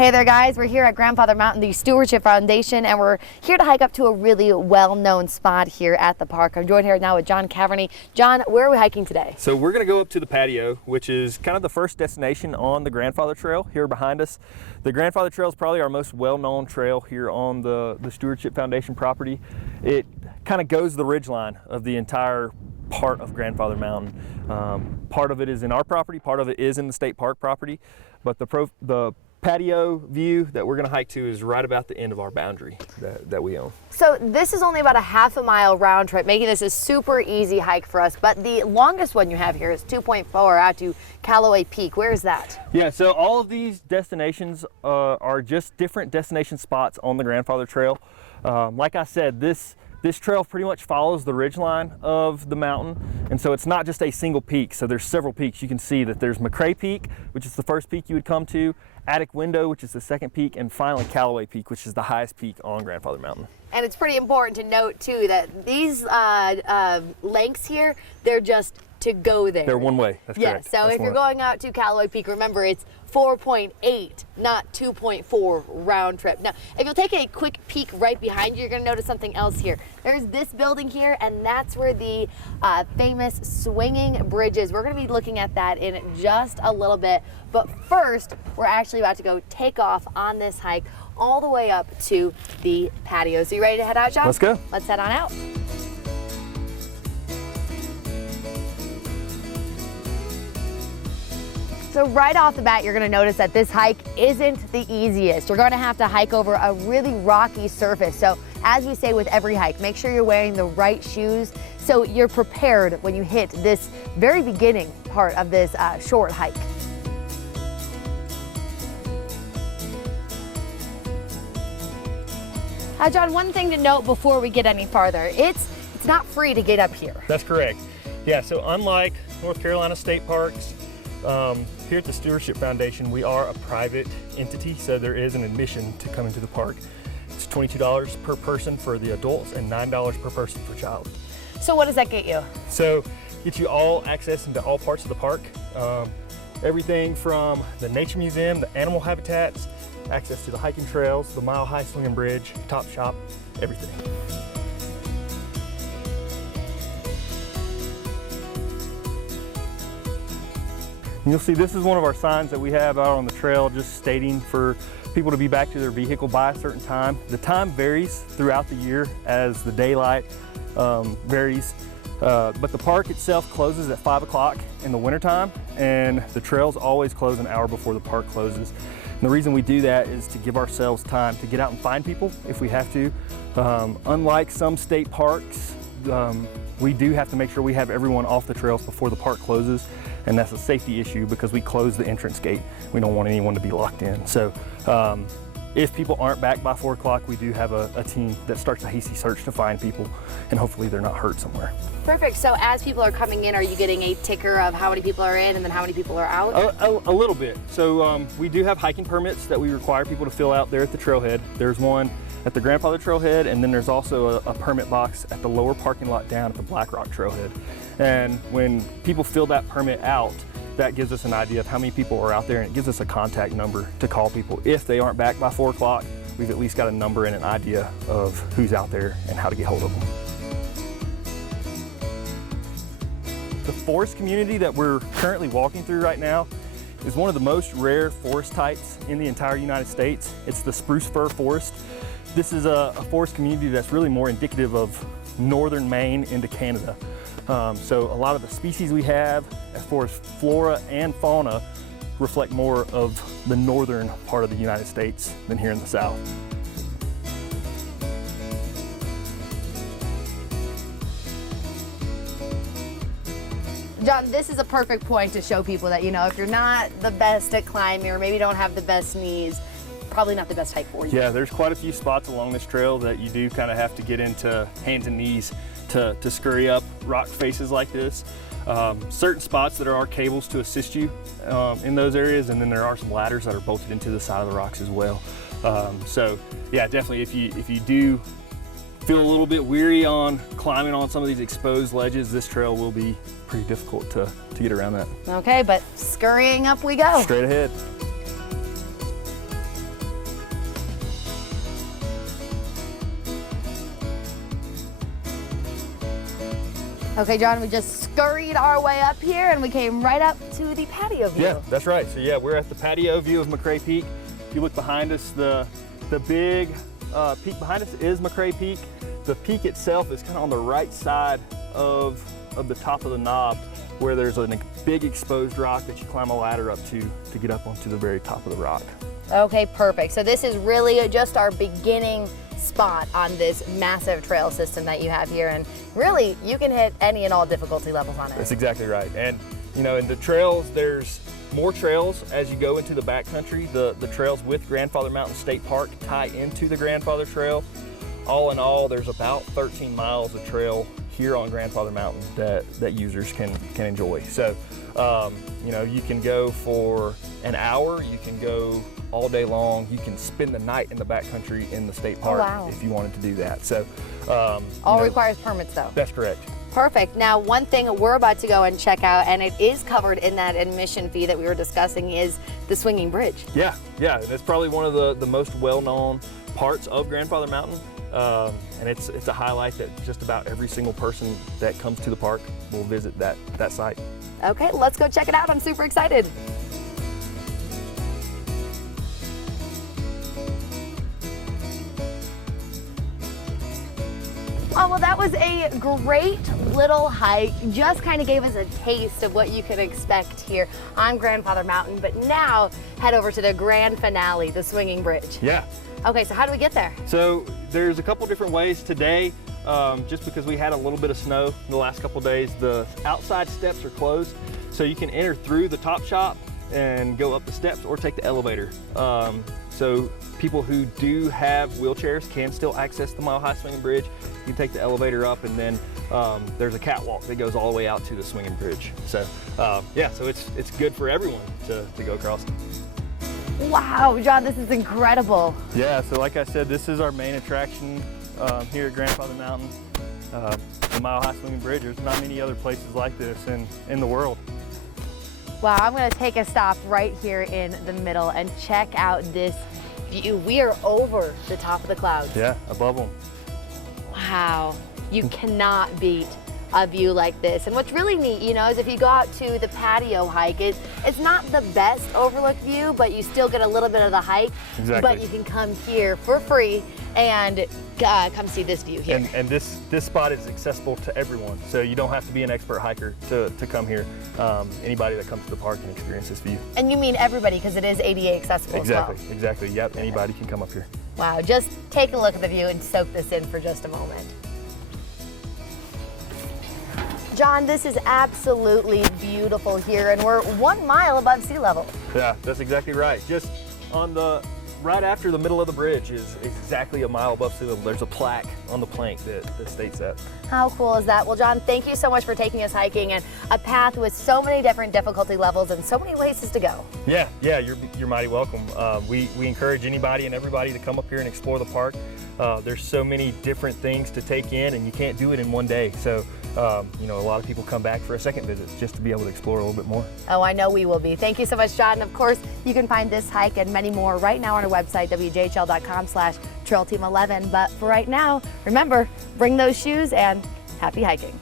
Hey there guys, we're here at Grandfather Mountain, the Stewardship Foundation, and we're here to hike up to a really well-known spot here at the park. I'm joined here now with John Caverney. John, where are we hiking today? So we're going to go up to the Patio, which is kind of the first destination on the Grandfather Trail here behind us. The Grandfather Trail is probably our most well-known trail here on the Stewardship Foundation property. It kind of goes the ridgeline of the entire part of Grandfather Mountain. Part of it is in our property, part of it is in the state park property, but the patio view that we're going to hike to is right about the end of our boundary that we own. So this is only about a half-a-mile round trip, making this a super easy hike for us, but the longest one you have here is 2.4 out to Callaway Peak. Where is that? Yeah, so all of these destinations are just different destination spots on the Grandfather Trail. Like I said, this trail pretty much follows the ridgeline of the mountain, and so it's not just a single peak. So there's several peaks. You can see that there's McCrae Peak, which is the first peak you would come to, Attic Window, which is the second peak, and finally Callaway Peak, which is the highest peak on Grandfather Mountain. And it's pretty important to note too that these lengths here, they're just to go there. They're one way, that's correct. Yeah, so if you're going out to Callaway Peak, remember it's 4.8, not 2.4 round trip. Now, if you'll take a quick peek right behind you, you're gonna notice something else here. There's this building here, and that's where the famous swinging bridge is. We're gonna be looking at that in just a little bit, but first, we're actually about to go take off on this hike all the way up to the patio. So you ready to head out, John? Let's go. Let's head on out. So right off the bat, you're gonna notice that this hike isn't the easiest. You're gonna have to hike over a really rocky surface. So as we say with every hike, make sure you're wearing the right shoes so you're prepared when you hit this very beginning part of this short hike. John, one thing to note before we get any farther, it's not free to get up here. That's correct. Yeah, so unlike North Carolina state parks, here at the Stewardship Foundation, we are a private entity, so there is an admission to come into the park. It's $22 per person for the adults and $9 per person for child. So what does that get you? So get you all access into all parts of the park. Everything from the Nature Museum, the animal habitats, access to the hiking trails, the Mile High Swinging Bridge, Top Shop, everything. You'll see this is one of our signs that we have out on the trail, just stating for people to be back to their vehicle by a certain time. The time varies throughout the year as the daylight varies, but the park itself closes at 5 o'clock in the wintertime, and the trails always close an hour before the park closes. And the reason we do that is to give ourselves time to get out and find people if we have to. Unlike some state parks, we do have to make sure we have everyone off the trails before the park closes, and that's a safety issue because we close the entrance gate. We don't want anyone to be locked in. So if people aren't back by 4 o'clock, we do have a team that starts a hasty search to find people, and hopefully they're not hurt somewhere. Perfect. So as people are coming in, are you getting a ticker of how many people are in and then how many people are out? A little bit. So we do have hiking permits that we require people to fill out there at the trailhead. There's one at the Grandfather Trailhead, and then there's also a permit box at the lower parking lot down at the Black Rock Trailhead. And when people fill that permit out, that gives us an idea of how many people are out there, and it gives us a contact number to call people. If they aren't back by 4 o'clock, we've at least got a number and an idea of who's out there and how to get hold of them. The forest community that we're currently walking through right now is one of the most rare forest types in the entire United States. It's the spruce fir forest. This is a forest community that's really more indicative of northern Maine into Canada. So a lot of the species we have, as far as flora and fauna, reflect more of the northern part of the United States than here in the south. John, this is a perfect point to show people that, you know, if you're not the best at climbing or maybe don't have the best knees, probably not the best hike for you. Yeah, there's quite a few spots along this trail that you do kind of have to get into hands and knees to scurry up rock faces like this. Certain spots that there are cables to assist you in those areas, and then there are some ladders that are bolted into the side of the rocks as well. So yeah, definitely if you do feel a little bit weary on climbing on some of these exposed ledges, this trail will be pretty difficult to get around that. Okay, but scurrying up we go. Straight ahead. Okay, John, we just scurried our way up here and we came right up to the patio view. Yeah, that's right. So yeah, we're at the patio view of McRae Peak. If you look behind us, the big peak behind us is McRae Peak. The peak itself is kind of on the right side of the top of the knob, where there's a big exposed rock that you climb a ladder up to get up onto the very top of the rock. Okay, perfect. So this is really just our beginning spot on this massive trail system that you have here, and really you can hit any and all difficulty levels on it. That's exactly right. And you know, in the trails, there's more trails as you go into the backcountry. The trails with Grandfather Mountain State Park tie into the Grandfather Trail. All in all, there's about 13 miles of trail here on Grandfather Mountain that users can enjoy. So, you know, you can go for an hour, you can go all day long, you can spend the night in the backcountry in the state park if you wanted to do that. So, all requires permits though. That's correct. Perfect. Now, one thing we're about to go and check out, and it is covered in that admission fee that we were discussing, is the swinging bridge. Yeah, and it's probably one of the most well-known parts of Grandfather Mountain. And it's a highlight that just about every single person that comes to the park will visit that site. Okay, let's go check it out. I'm super excited. Oh, well, that was a great little hike. Just kind of gave us a taste of what you can expect here on Grandfather Mountain. But now, head over to the grand finale, the swinging bridge. Yeah. Okay, so how do we get there? So there's a couple different ways today. Just because we had a little bit of snow in the last couple of days, the outside steps are closed. So you can enter through the top shop and go up the steps or take the elevator. So people who do have wheelchairs can still access the Mile High Swinging Bridge. You can take the elevator up, and then there's a catwalk that goes all the way out to the swinging bridge. So yeah, so it's good for everyone to go across. Wow, John, this is incredible. Yeah, so like I said, this is our main attraction here at Grandfather Mountain. The Mile High Swinging Bridge. There's not many other places like this in the world. Wow, I'm gonna take a stop right here in the middle and check out this view. We are over the top of the clouds. Yeah, above them. Wow, you cannot beat a view like this. And what's really neat, you know, is if you go out to the patio hike, it's not the best overlook view, but you still get a little bit of the hike. Exactly. But you can come here for free and come see this view here. And this spot is accessible to everyone, so you don't have to be an expert hiker to come here. Anybody that comes to the park can experience this view. And you mean everybody, because it is ADA accessible as well. Exactly. Yep, anybody can come up here. Wow, just take a look at the view and soak this in for just a moment. John, this is absolutely beautiful here, and we're 1 mile above sea level. Yeah, that's exactly right. Just on right after the middle of the bridge is exactly 1 mile above sea level. There's a plaque on the plank that states that. How cool is that? Well, John, thank you so much for taking us hiking and a path with so many different difficulty levels and so many places to go. Yeah, you're mighty welcome. We encourage anybody and everybody to come up here and explore the park. There's so many different things to take in, and you can't do it in one day. So, you know, a lot of people come back for a second visit just to be able to explore a little bit more. Oh, I know we will be. Thank you so much, John. And of course, you can find this hike and many more right now on our website, wjhl.com/trailteam11. But for right now, remember, bring those shoes and happy hiking.